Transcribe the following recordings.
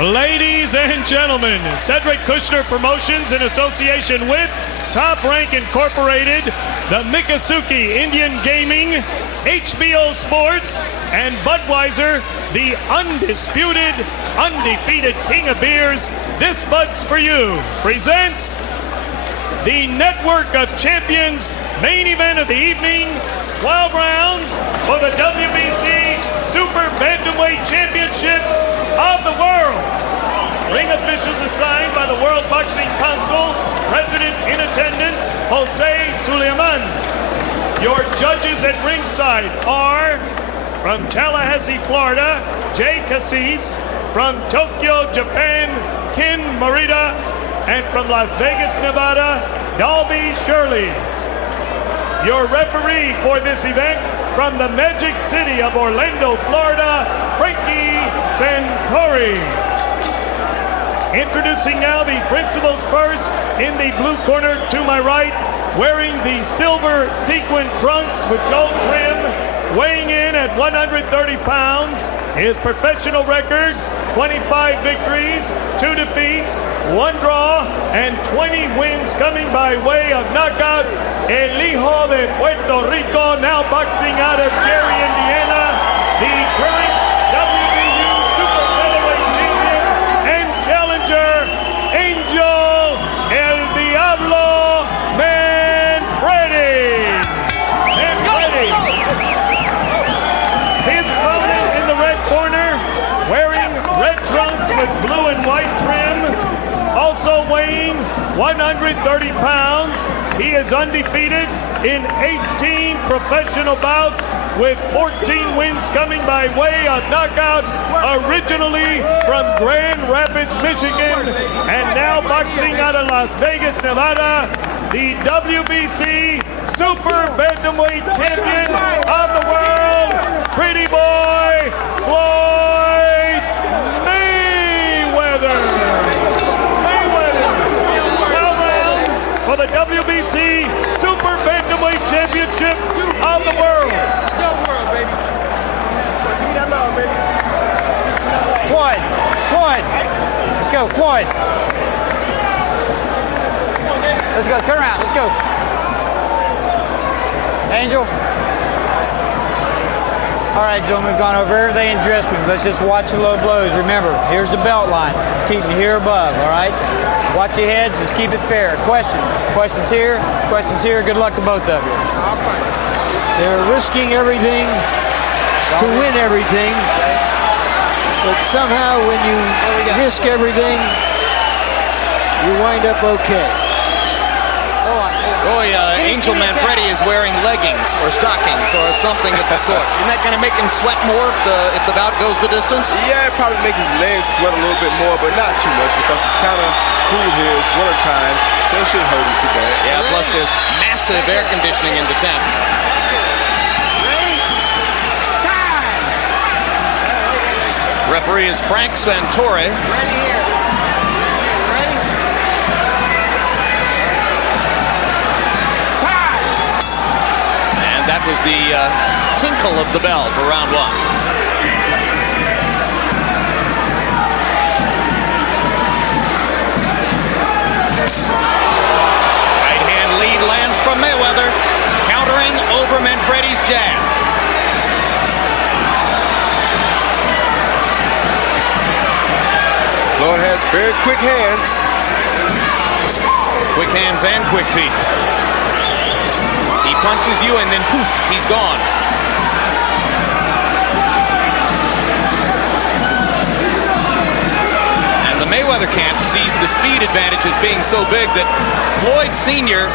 Ladies and gentlemen, Cedric Kushner Promotions in association with Top Rank Incorporated, the Miccosukee Indian Gaming, HBO Sports, and Budweiser, the undisputed, undefeated king of beers, This Bud's For You, presents the Network of Champions main event of the evening, 12 rounds for the WBC Super Bantamweight Championship of the world. Ring officials assigned by the World Boxing Council, President in attendance, Jose Suleiman. Your judges at ringside are from Tallahassee, Florida, Jay Cassis, from Tokyo, Japan, Ken Morita, and from Las Vegas, Nevada, Dalby Shirley. Your referee for this event from the Magic City of Orlando, Florida, Frankie Santori. Introducing now the principals first in the blue corner to my right, wearing the silver sequin trunks with gold trim, weighing in at 130 pounds, his professional record, 25 victories, 2 defeats, 1 draw, and 20 wins coming by way of knockout. El Hijo de Puerto Rico, now boxing out of Gary, Indiana, the current WBU Super Featherweight Champion and challenger, Angel El Diablo Manfredy. Manfredy. His opponent in the red corner, wearing red trunks with blue and white trim, also weighing 130 pounds. He is undefeated in 18 professional bouts with 14 wins coming by way of knockout, originally from Grand Rapids, Michigan, and now boxing out of Las Vegas, Nevada, the WBC Super Bantamweight Champion of the world, Pretty Boy Floyd Mayweather. 12 rounds for the WBC Super Bantamweight Championship of the world. Floyd, let's go, Floyd. Let's go, turn around, let's go. Angel. All right, gentlemen, we've gone over everything in dressing room. Let's just watch the low blows. Remember, here's the belt line. Keep me here above, all right? Watch your heads, just keep it fair. Questions? Questions here, questions here. Good luck to both of you. They're risking everything to win everything, but somehow when you risk everything, you wind up okay. Boy, Angel Manfredy is wearing leggings or stockings or something of the sort. Isn't that going to make him sweat more if the bout goes the distance? Yeah, it probably make his legs sweat a little bit more, but not too much because it's kind of cool here. It's winter time, so it shouldn't hurt him too bad. Yeah, plus there's massive air conditioning in the tent. Referee is Frank Santori. And that was the tinkle of the bell for round 1. Right hand lead lands from Mayweather, countering over Manfredy's jab. Floyd has very quick hands. Quick hands and quick feet. He punches you and then poof, he's gone. And the Mayweather camp sees the speed advantage as being so big that Floyd Sr.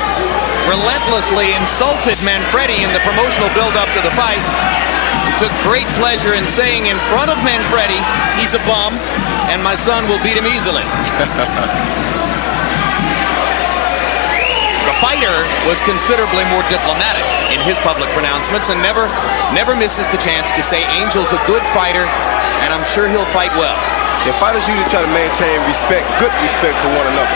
relentlessly insulted Manfredy in the promotional build-up to the fight. He took great pleasure in saying in front of Manfredy, he's a bum, and my son will beat him easily. The fighter was considerably more diplomatic in his public pronouncements and never misses the chance to say Angel's a good fighter, and I'm sure he'll fight well. The fighters usually try to maintain respect, good respect for one another.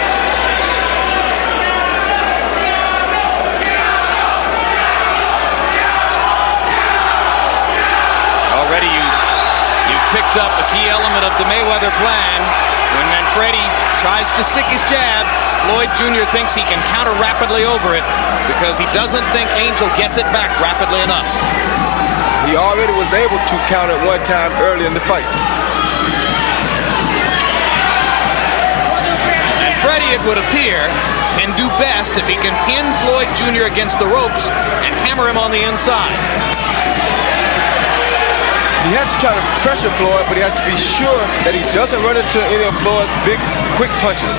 Already you've picked picked up a key element of the Mayweather plan. When Manfredy tries to stick his jab, Floyd Jr. thinks he can counter rapidly over it because he doesn't think Angel gets it back rapidly enough. He already was able to counter it one time early in the fight. Manfredy, it would appear, can do best if he can pin Floyd Jr. against the ropes and hammer him on the inside. He has to try to pressure Floyd, but he has to be sure that he doesn't run into any of Floyd's big, quick punches.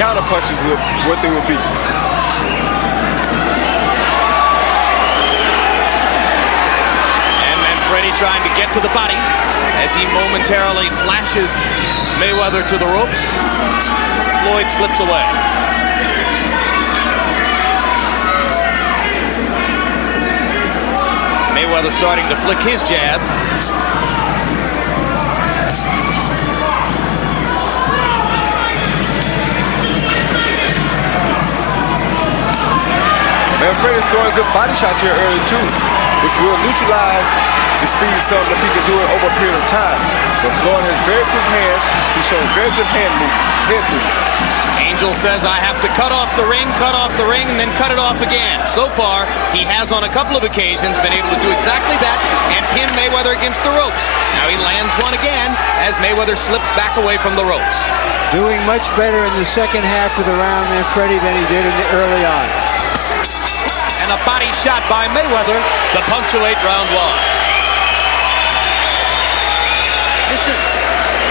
Counter punches will what they will be. And Manfredy trying to get to the body as he momentarily flashes Mayweather to the ropes. Floyd slips away. Mayweather starting to flick his jab. Manfredy's throwing good body shots here early too, which will neutralize the speed some if he can do it over a period of time. But Floyd has very quick hands. He's showing very good head movement. Angel says, I have to cut off the ring, and then cut it off again. So far, he has on a couple of occasions been able to do exactly that and pin Mayweather against the ropes. Now he lands one again as Mayweather slips back away from the ropes. Doing much better in the second half of the round, Manfredy, than he did early on. And a body shot by Mayweather to punctuate round one. Listen,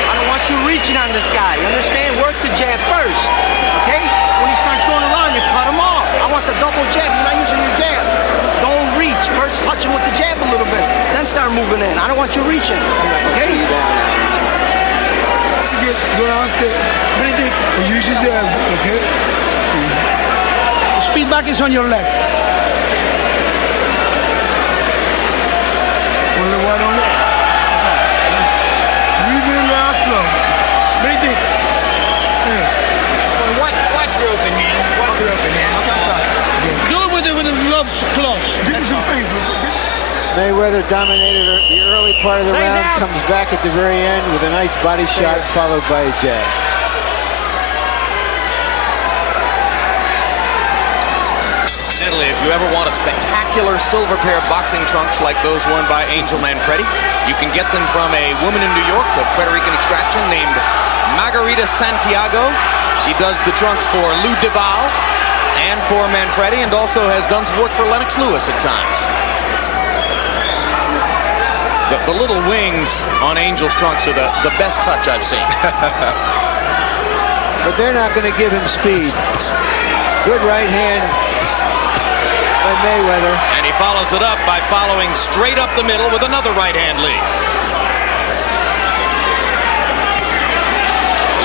I don't want you reaching on this guy. You understand? Work the jab first, okay? When he starts going around, you cut him off. I want the double jab. You're not using your jab. Don't reach. First touch him with the jab a little bit. Then start moving in. I don't want you reaching, okay? Go downstairs, breathe deep, and use your jab, okay? Speed back is on your left. On the right on left. Breathe in now, slow. Breathe deep. Watch your open hand. Watch your open hand. Do it with the gloves close. Give me some pain. Mayweather dominated the early part of the round, comes back at the very end with a nice body shot followed by a jab. Incidentally, if you ever want a spectacular silver pair of boxing trunks like those worn by Angel Manfredy, you can get them from a woman in New York of Puerto Rican extraction named Margarita Santiago. She does the trunks for Lou Duval and for Manfredy, and also has done some work for Lennox Lewis at times. The little wings on Angel's trunks are the best touch I've seen. But they're not going to give him speed. Good right hand by Mayweather. And he follows it up by following straight up the middle with another right hand lead.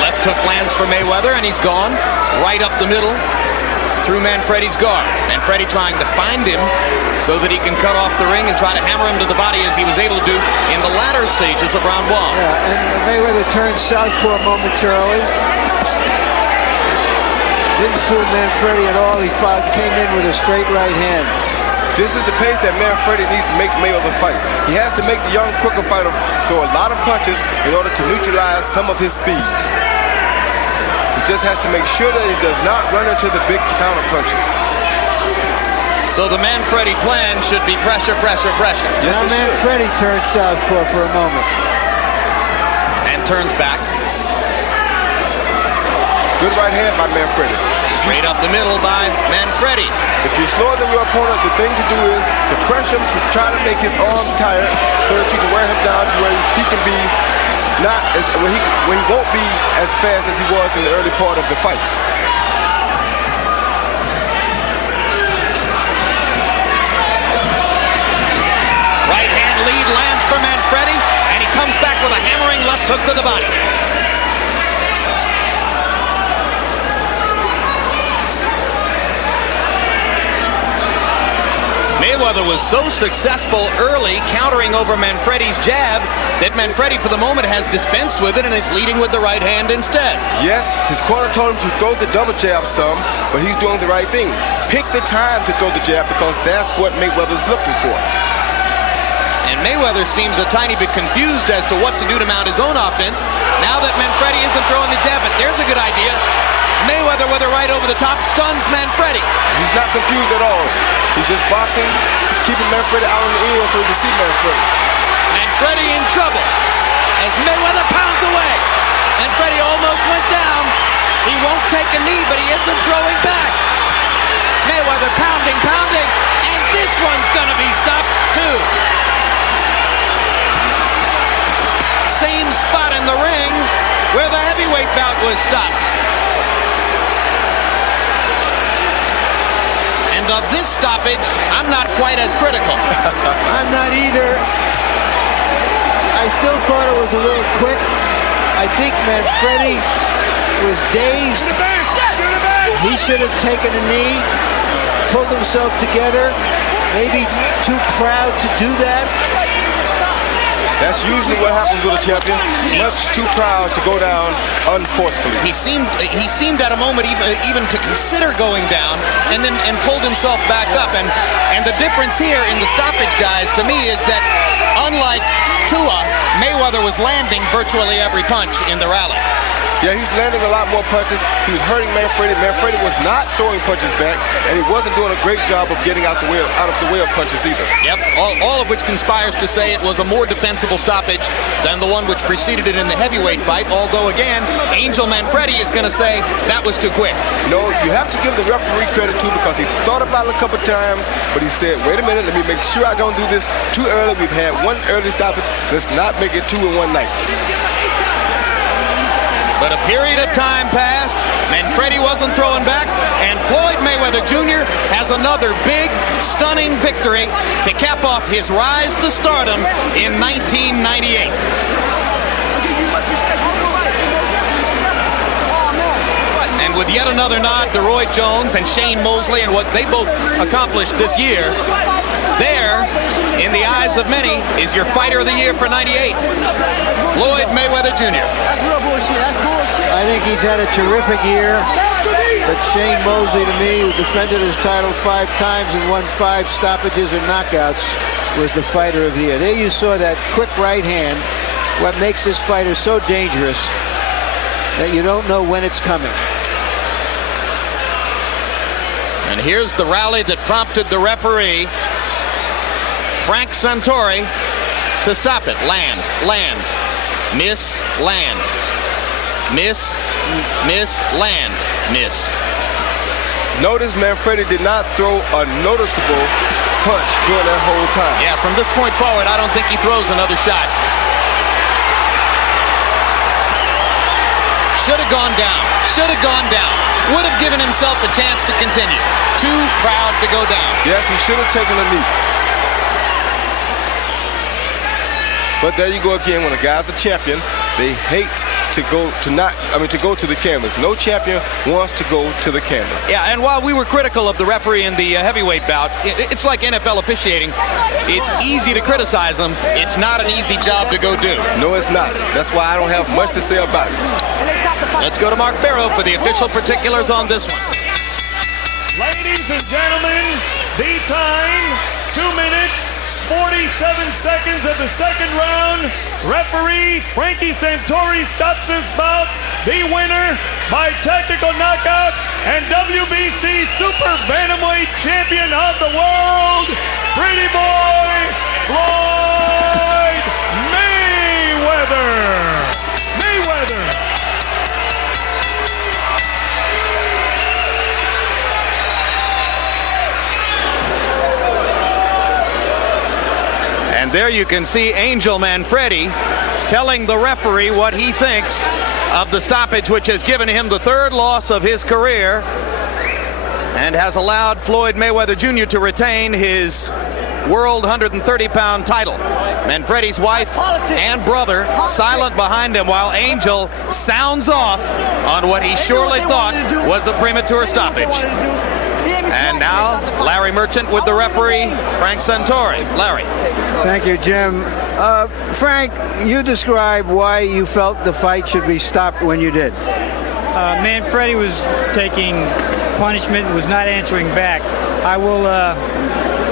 Left hook lands for Mayweather, and he's gone right up the middle through Manfredy's guard. Manfredy trying to find him so that he can cut off the ring and try to hammer him to the body as he was able to do in the latter stages of round one. Yeah, and Mayweather turned southpaw momentarily. Didn't fool Manfredy at all. He came in with a straight right hand. This is the pace that Manfredy needs to make Mayweather fight. He has to make the young, quicker fighter throw a lot of punches in order to neutralize some of his speed. He just has to make sure that he does not run into the big counter punches. So the Manfredy plan should be pressure, pressure, pressure. Yes, now Manfredy turned southpaw for a moment. And turns back. Good right hand by Manfredy. Straight up the middle by Manfredy. If you're slower than your opponent, the thing to do is to pressure him to try to make his arms tired so that you can wear him down to where he can be not as where he won't be as fast as he was in the early part of the fight. Right hand lead lands for Manfredy, and he comes back with a hammering left hook to the body. Mayweather was so successful early countering over Manfredy's jab that Manfredy for the moment has dispensed with it and is leading with the right hand instead. Yes, his corner told him to throw the double jab some, but he's doing the right thing. Pick the time to throw the jab because that's what Mayweather's looking for. And Mayweather seems a tiny bit confused as to what to do to mount his own offense. Now that Manfredy isn't throwing the jab, but there's a good idea. Mayweather with a right over the top stuns Manfredy. He's not confused at all. He's just boxing, keeping Manfredy out in the ear so he can see Manfredy. Manfredy in trouble as Mayweather pounds away. Manfredy almost went down. He won't take a knee, but he isn't throwing back. Mayweather pounding, and this one's going to be stopped too. Same spot in the ring where the heavyweight bout was stopped. And of this stoppage, I'm not quite as critical. I'm not either. I still thought it was a little quick. I think Manfredy was dazed. He should have taken a knee, pulled himself together, maybe too proud to do that. That's usually what happens with a champion. Much too proud to go down unforcefully. He seemed at a moment even to consider going down, and pulled himself back up. And the difference here in the stoppage, guys, to me is that unlike Tua, Mayweather was landing virtually every punch in the rally. Yeah, he's landing a lot more punches. He was hurting Manfredy. Manfredy was not throwing punches back, and he wasn't doing a great job of getting out of the way of punches either. Yep, all of which conspires to say it was a more defensible stoppage than the one which preceded it in the heavyweight fight, although again, Angel Manfredy is going to say that was too quick. No, you have to give the referee credit too, because he thought about it a couple times, but he said, wait a minute, let me make sure I don't do this too early. We've had one early stoppage. Let's not make it two in one night. But a period of time passed, Manfredy wasn't throwing back, and Floyd Mayweather Jr. has another big, stunning victory to cap off his rise to stardom in 1998. And with yet another nod to Roy Jones and Shane Mosley and what they both accomplished this year, there, in the eyes of many, is your fighter of the year for 98, Floyd Mayweather Jr. That's real bullshit. That's bullshit. I think he's had a terrific year. But Shane Mosley, to me, who defended his title 5 times and won 5 stoppages and knockouts, was the fighter of the year. There you saw that quick right hand, what makes this fighter so dangerous that you don't know when it's coming. And here's the rally that prompted the referee, Frank Santori, to stop it. Land, miss, land, miss, land, miss. Notice Manfredy did not throw a noticeable punch during that whole time. Yeah, from this point forward, I don't think he throws another shot. Should have gone down. Would have given himself a chance to continue. Too proud to go down. Yes, he should have taken a knee. But there you go again. When a guy's a champion, they hate to go to the canvas. No champion wants to go to the canvas. Yeah, and while we were critical of the referee in the heavyweight bout, it's like NFL officiating. It's easy to criticize them. It's not an easy job to go do. No, it's not. That's why I don't have much to say about it. Let's go to Mark Barrow for the official particulars on this one. Ladies and gentlemen, the time, 2 minutes, 47 seconds of the second round. Referee Frankie Santori stops this bout. The winner by technical knockout and WBC Super Bantamweight Champion of the world, Pretty Boy Floyd Mayweather. And there you can see Angel Manfredy telling the referee what he thinks of the stoppage, which has given him the 3rd loss of his career and has allowed Floyd Mayweather Jr. to retain his world 130-pound title. Manfredy's wife and brother silent behind him while Angel sounds off on what he surely thought was a premature stoppage. And now, Larry Merchant with the referee, Frank Santori. Larry. Thank you, Jim. Frank, you describe why you felt the fight should be stopped when you did. Manfredy was taking punishment and was not answering back. I will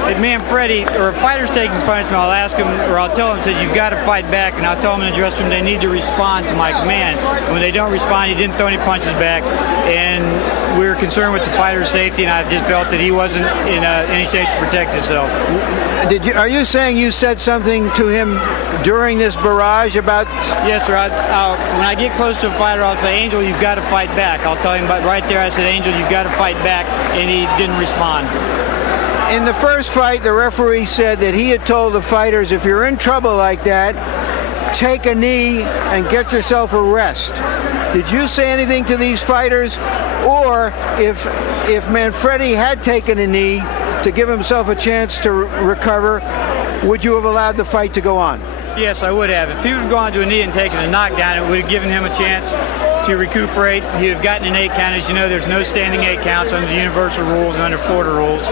if Manfredy or a fighter's taking punishment, I'll ask him or I'll tell him, said, you've got to fight back, and I'll tell them in the dressing room they need to respond to my command. When they don't respond, he didn't throw any punches back, and we were concerned with the fighter's safety, and I just felt that he wasn't in any shape to protect himself. Are you saying you said something to him during this barrage about? Yes, sir. When I get close to a fighter, I'll say, Angel, you've got to fight back. I'll tell him, but right there I said, Angel, you've got to fight back, and he didn't respond. In the first fight, the referee said that he had told the fighters, if you're in trouble like that, take a knee and get yourself a rest. Did you say anything to these fighters? Or if Manfredy had taken a knee to give himself a chance to recover, would you have allowed the fight to go on? Yes, I would have. If he would have gone to a knee and taken a knockdown, it would have given him a chance to recuperate. He'd have gotten an 8 count. As you know, there's no standing 8 counts under the universal rules and under Florida rules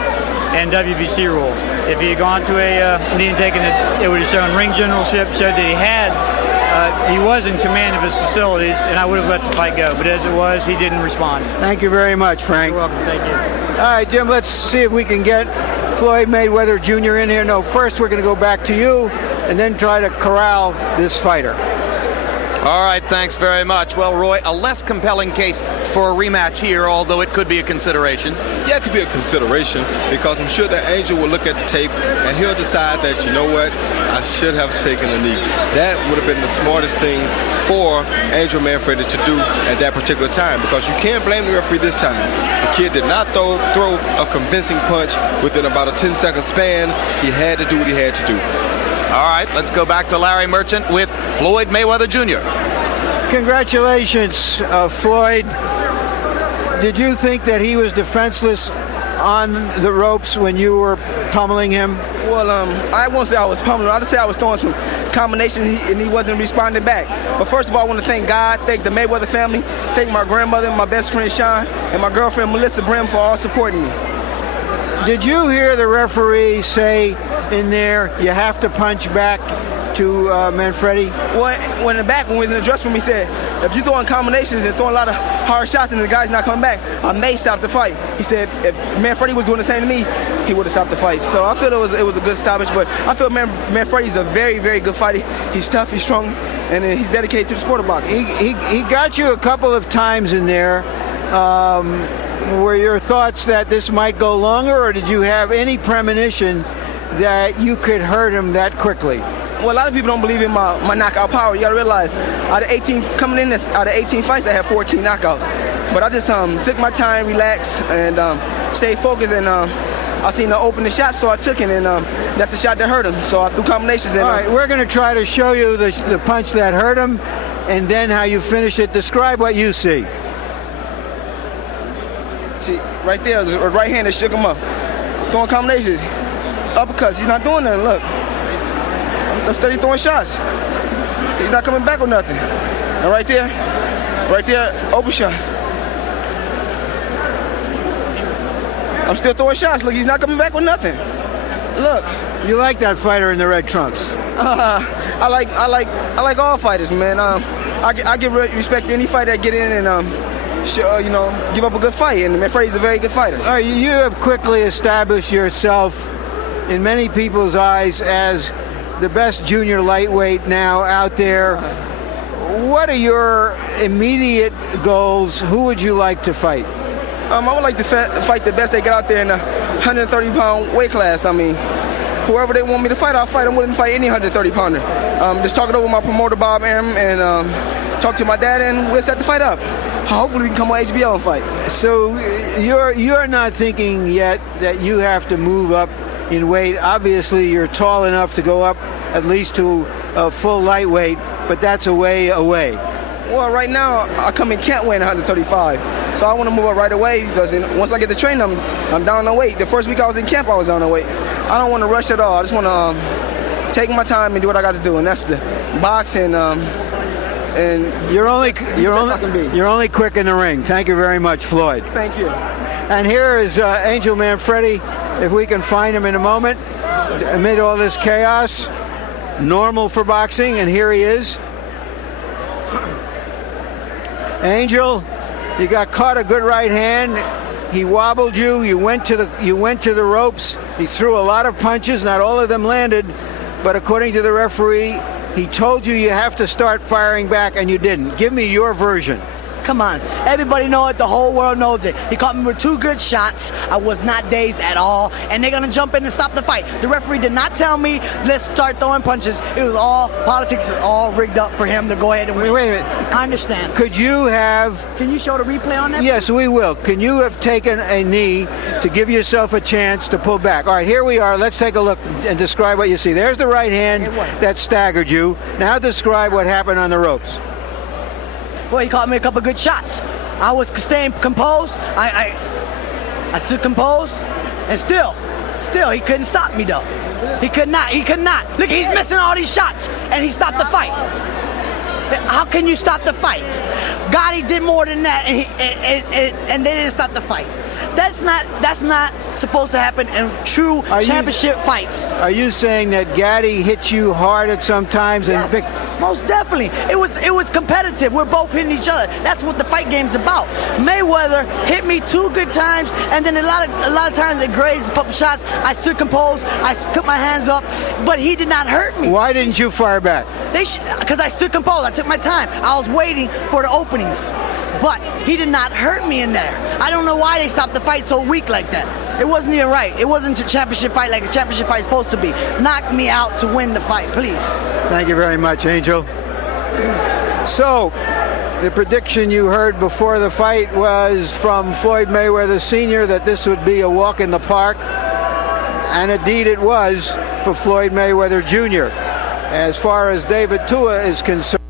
and WBC rules. If he had gone to a knee and taken it, it would have shown ring generalship, showed that he was in command of his facilities, and I would have let the fight go. But as it was, he didn't respond. Thank you very much, Frank. You're welcome. Thank you. All right, Jim, let's see if we can get Floyd Mayweather Jr. in here. No, first we're going to go back to you and then try to corral this fighter. All right, thanks very much. Well, Roy, a less compelling case for a rematch here, although it could be a consideration. Yeah, it could be a consideration because I'm sure that Angel will look at the tape and he'll decide that, you know what, I should have taken a knee. That would have been the smartest thing for Angel Manfredy to do at that particular time, because you can't blame the referee this time. The kid did not throw a convincing punch within about a 10-second span. He had to do what he had to do. All right, let's go back to Larry Merchant with Floyd Mayweather Jr. Congratulations, Floyd. Did you think that he was defenseless on the ropes when you were pummeling him? Well, I won't say I was pummeling. I'll just say I was throwing some combinations and he wasn't responding back. But first of all, I want to thank God, thank the Mayweather family, thank my grandmother, my best friend Sean, and my girlfriend Melissa Brim for all supporting me. Did you hear the referee say in there, you have to punch back to Manfredy? Well, when we was in the dressing room, he said, if you're throwing combinations and throwing a lot of hard shots and the guy's not coming back, I may stop the fight. He said if Manfredy was doing the same to me, he would have stopped the fight. So I feel it was a good stoppage, but I feel Manfredy's a very, very good fighter. He's tough, he's strong, and he's dedicated to the sport of boxing. He got you a couple of times in there. Were your thoughts that this might go longer, or did you have any premonition that you could hurt him that quickly? Well, a lot of people don't believe in my knockout power. You got to realize, out of 18 fights, I had 14 knockouts. But I just took my time, relaxed, and stayed focused. And I seen the open the shot, so I took it, and that's the shot that hurt him. So I threw combinations. And, all right, we're going to try to show you the punch that hurt him, and then how you finish it. Describe what you see. See, right there, a right hand that shook him up. Throwing combinations, uppercuts. He's not doing nothing. Look, I'm steady throwing shots. He's not coming back with nothing. And right there, open shot. I'm still throwing shots. Look, he's not coming back with nothing. Look. You like that fighter in the red trunks? I like all fighters, man. I give respect to any fighter that get in and give up a good fight, and Manfredy's a very good fighter. All right, you have quickly established yourself in many people's eyes as the best junior lightweight now out there. What are your immediate goals? Who would you like to fight? I would like to fight the best they got out there in the 130-pound weight class. I mean, whoever they want me to fight, I'll fight. I'm willing to fight any 130-pounder. Just talk it over with my promoter, Bob Arum, and talk to my dad, and we'll set the fight up. Hopefully we can come on HBO and fight. So you're not thinking yet that you have to move up in weight. Obviously you're tall enough to go up at least to a full lightweight, but that's a way away. Well, right now I come in camp weighing 135, so I want to move up right away, because once I get the training, I'm down on weight. The first week I was in camp, I was down on weight. I don't want to rush at all. I just want to take my time and do what I got to do, and that's the box and you're only quick in the ring. Thank you very much, Floyd. Thank you. And here is Angel Manfredy, if we can find him in a moment, amid all this chaos. Normal for boxing, and here he is. Angel, you got caught a good right hand. He wobbled you. You went to the ropes. He threw a lot of punches. Not all of them landed, but according to the referee, he told you have to start firing back, and you didn't. Give me your version. Come on. Everybody knows it. The whole world knows it. He caught me with 2 good shots. I was not dazed at all. And they're going to jump in and stop the fight. The referee did not tell me, let's start throwing punches. It was all politics, is all rigged up for him to go ahead and win. Wait a minute. I understand. Could you have... Can you show the replay on that? Yes, we will. Can you have taken a knee to give yourself a chance to pull back? All right, here we are. Let's take a look and describe what you see. There's the right hand that staggered you. Now describe what happened on the ropes. Well, he caught me a couple of good shots. I was staying composed. I stood composed, and still, he couldn't stop me though. He could not. Look, he's missing all these shots, and he stopped the fight. How can you stop the fight? Gotti did more than that, and they didn't stop the fight. That's not supposed to happen in true championship fights. Are you saying that Gatti hit you hard at some times? Yes, most definitely. It was competitive. We're both hitting each other. That's what the fight game's about. Mayweather hit me 2 good times, and then a lot of times it grazed a couple shots. I stood composed. I put my hands up, but he did not hurt me. Why didn't you fire back? Because I stood composed. I took my time. I was waiting for the openings. But he did not hurt me in there. I don't know why they stopped the fight so weak like that. It wasn't even right. It wasn't a championship fight like a championship fight is supposed to be. Knock me out to win the fight, please. Thank you very much, Angel. So, the prediction you heard before the fight was from Floyd Mayweather Sr. that this would be a walk in the park. And indeed it was for Floyd Mayweather Jr. As far as David Tua is concerned,